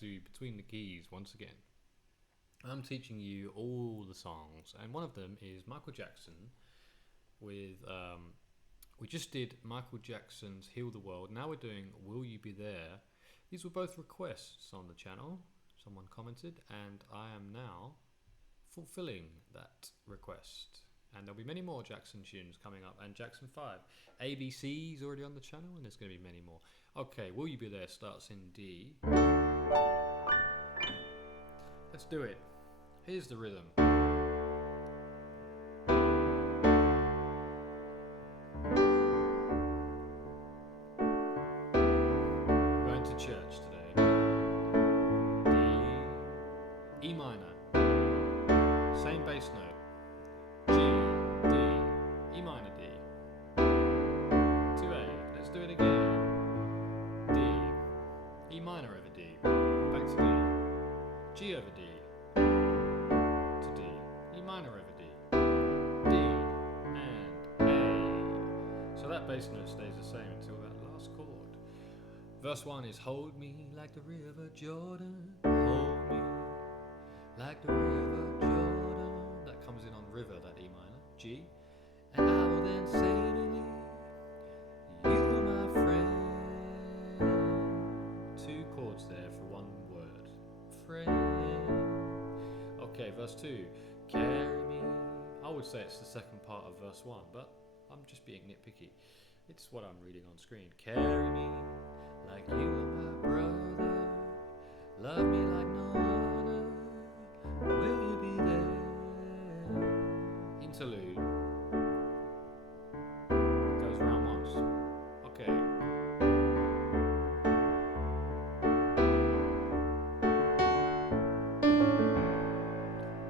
to Between the Keys once again. I'm teaching you all the songs, and one of them is Michael Jackson with, we just did Michael Jackson's Heal the World. Now we're doing Will You Be There. These were both requests on the channel. Someone commented, and I am now fulfilling that request. And there'll be many more Jackson tunes coming up, and Jackson 5. ABC's already on the channel, and there's going to be many more. Okay, Will You Be There starts in D. Let's do it. Here's the rhythm. We're going to church today. D, E minor. Same bass note. E minor D, to A, let's do it again, D, E minor over D, back to D, G over D, to D, E minor over D, D, and A. So that bass note stays the same until that last chord. Verse 1 is hold me like the river Jordan, hold me like the river Jordan. That comes in on river, that E minor, G. And I will then say to thee, you are my friend. 2 chords there for 1 word. Friend. Okay, verse 2. Carry me. I would say it's the second part of verse 1, but I'm just being nitpicky. It's what I'm reading on screen. Carry me like you are my brother. Love me like no other. Will you be there? Interlude.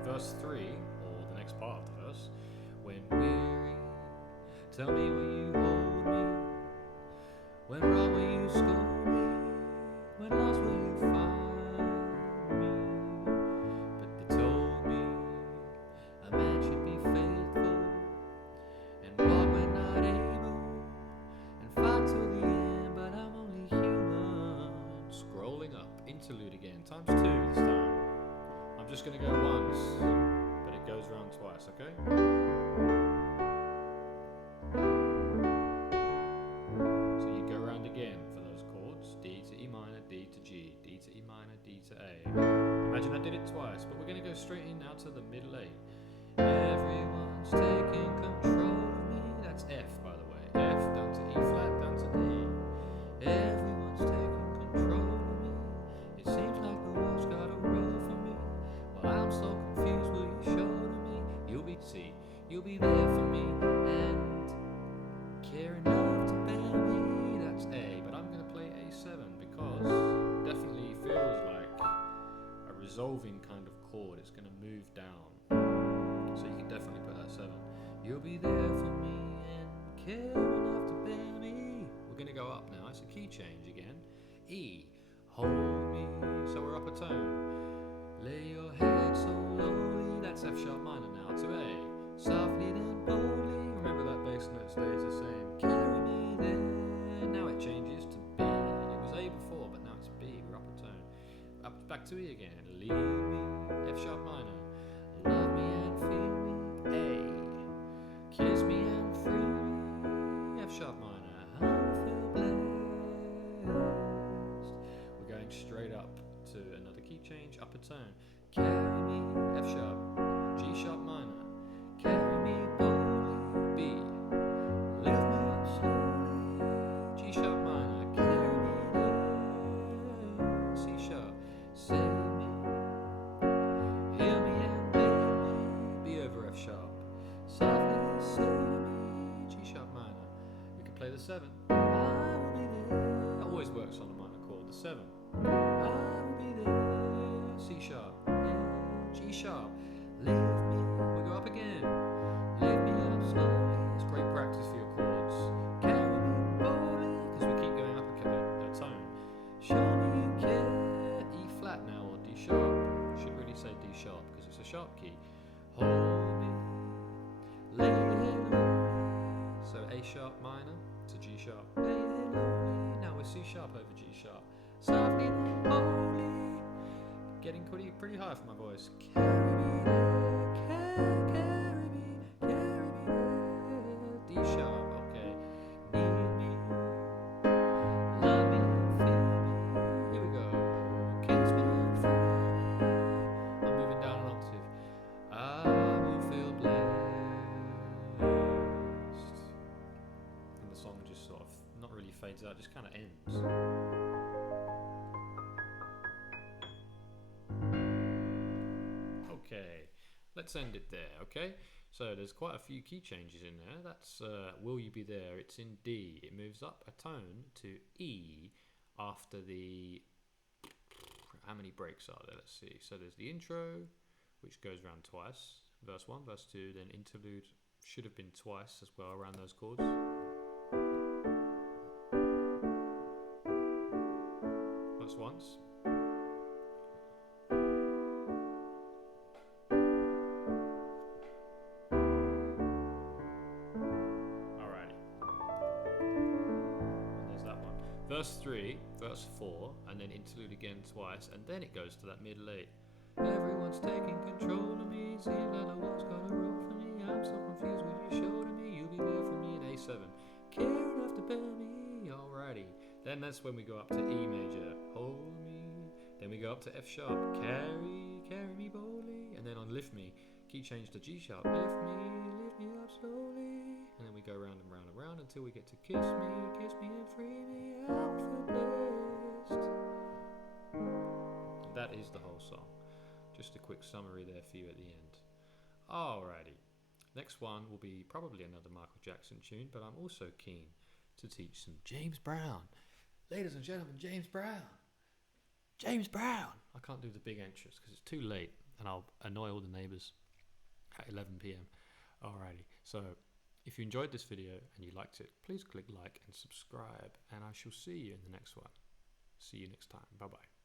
Verse 3, or the next part of the verse. When weary, tell me will you hold me? When wrong will you scold me? When lost will you find me? But they told me a man should be faithful and walk when not able and fight till the end, but I'm only human. Scrolling up, interlude again, times 2 this time. I'm just going to go once, but it goes around twice, okay? So you go around again for those chords. D to E minor, D to G, D to E minor, D to A. Imagine I did it twice, but we're going to go straight in now to the middle A. Everyone's taking control of me. That's F, by the way. F down to E flat, down to D. Everyone's taking control of me. It seems like the world's got a role for me. I'm so confused, will you show to me? You'll be C, you'll be there for me and care enough to bear me. That's A, but I'm going to play A7 because it definitely feels like a resolving kind of chord. It's going to move down, so you can definitely put that 7. You'll be there for me and care enough to bear me. We're going to go up now. It's a key change again. E, hold me, so we're up a tone. Lay your head so lowly, that's F sharp minor now, to A. Softly then boldly, remember that bass note stays the same. Carry me there, now it changes to B. It was A before, but now it's B, we're up a tone. Up back to E again, lead me, F sharp minor. Love me and feel me, A. Kiss me and free me, F sharp minor. I feel blessed. We're going straight up to another key change, upper tone. Carry me, F sharp, G sharp minor. Carry me boldly, B. Lift me up slowly, G sharp minor. Carry me there, C sharp. Save me, heal me and lead me, B over F sharp. Softly say to me, G sharp minor. We can play the 7. I will be there. That always works on a minor chord, the 7. C sharp, G sharp, lift me, we go up again, lift me up slowly, it's great practice for your chords, carry me boldly, because we keep going up a tone, show me you care, E flat now or D sharp, should really say D sharp because it's a sharp key, hold me, lay your head lonely, so A sharp minor to G sharp, lay your head lonely, now we're C sharp over G sharp, softly then boldly, getting pretty high for my voice. Carry me there, carry me there. D sharp, okay. Need me, love me, feel me. Here we go. Kiss me and free me. I'm moving down an octave. I will feel blessed. And the song just sort of not really fades out, just kind of ends. Okay, let's end it there, okay? So there's quite a few key changes in there. That's Will You Be There, it's in D. It moves up a tone to E after the... How many breaks are there? Let's see. So there's the intro, which goes around twice. Verse 1, verse 2, then interlude should have been twice as well around those chords. Verse once. Verse 3, verse 4, and then interlude again twice, and then it goes to that middle 8. Everyone's taking control of me, seems like no one's got a role for me. I'm so confused what you show to me, you'll be there for me in A7. Care enough to bear me, alrighty. Then that's when we go up to E major, hold me. Then we go up to F sharp, carry me boldly. And then on lift me, key change to G sharp, lift me up slowly. And then we go round and round and round until we get to kiss me and free me. I will feel blessed. And that is the whole song. Just a quick summary there for you at the end. Alrighty. Next one will be probably another Michael Jackson tune, but I'm also keen to teach some James Brown. Ladies and gentlemen, James Brown. James Brown. I can't do the big entrance because it's too late and I'll annoy all the neighbours at 11 PM. Alrighty. So if you enjoyed this video and you liked it, please click like and subscribe, and I shall see you in the next one. See you next time. Bye bye.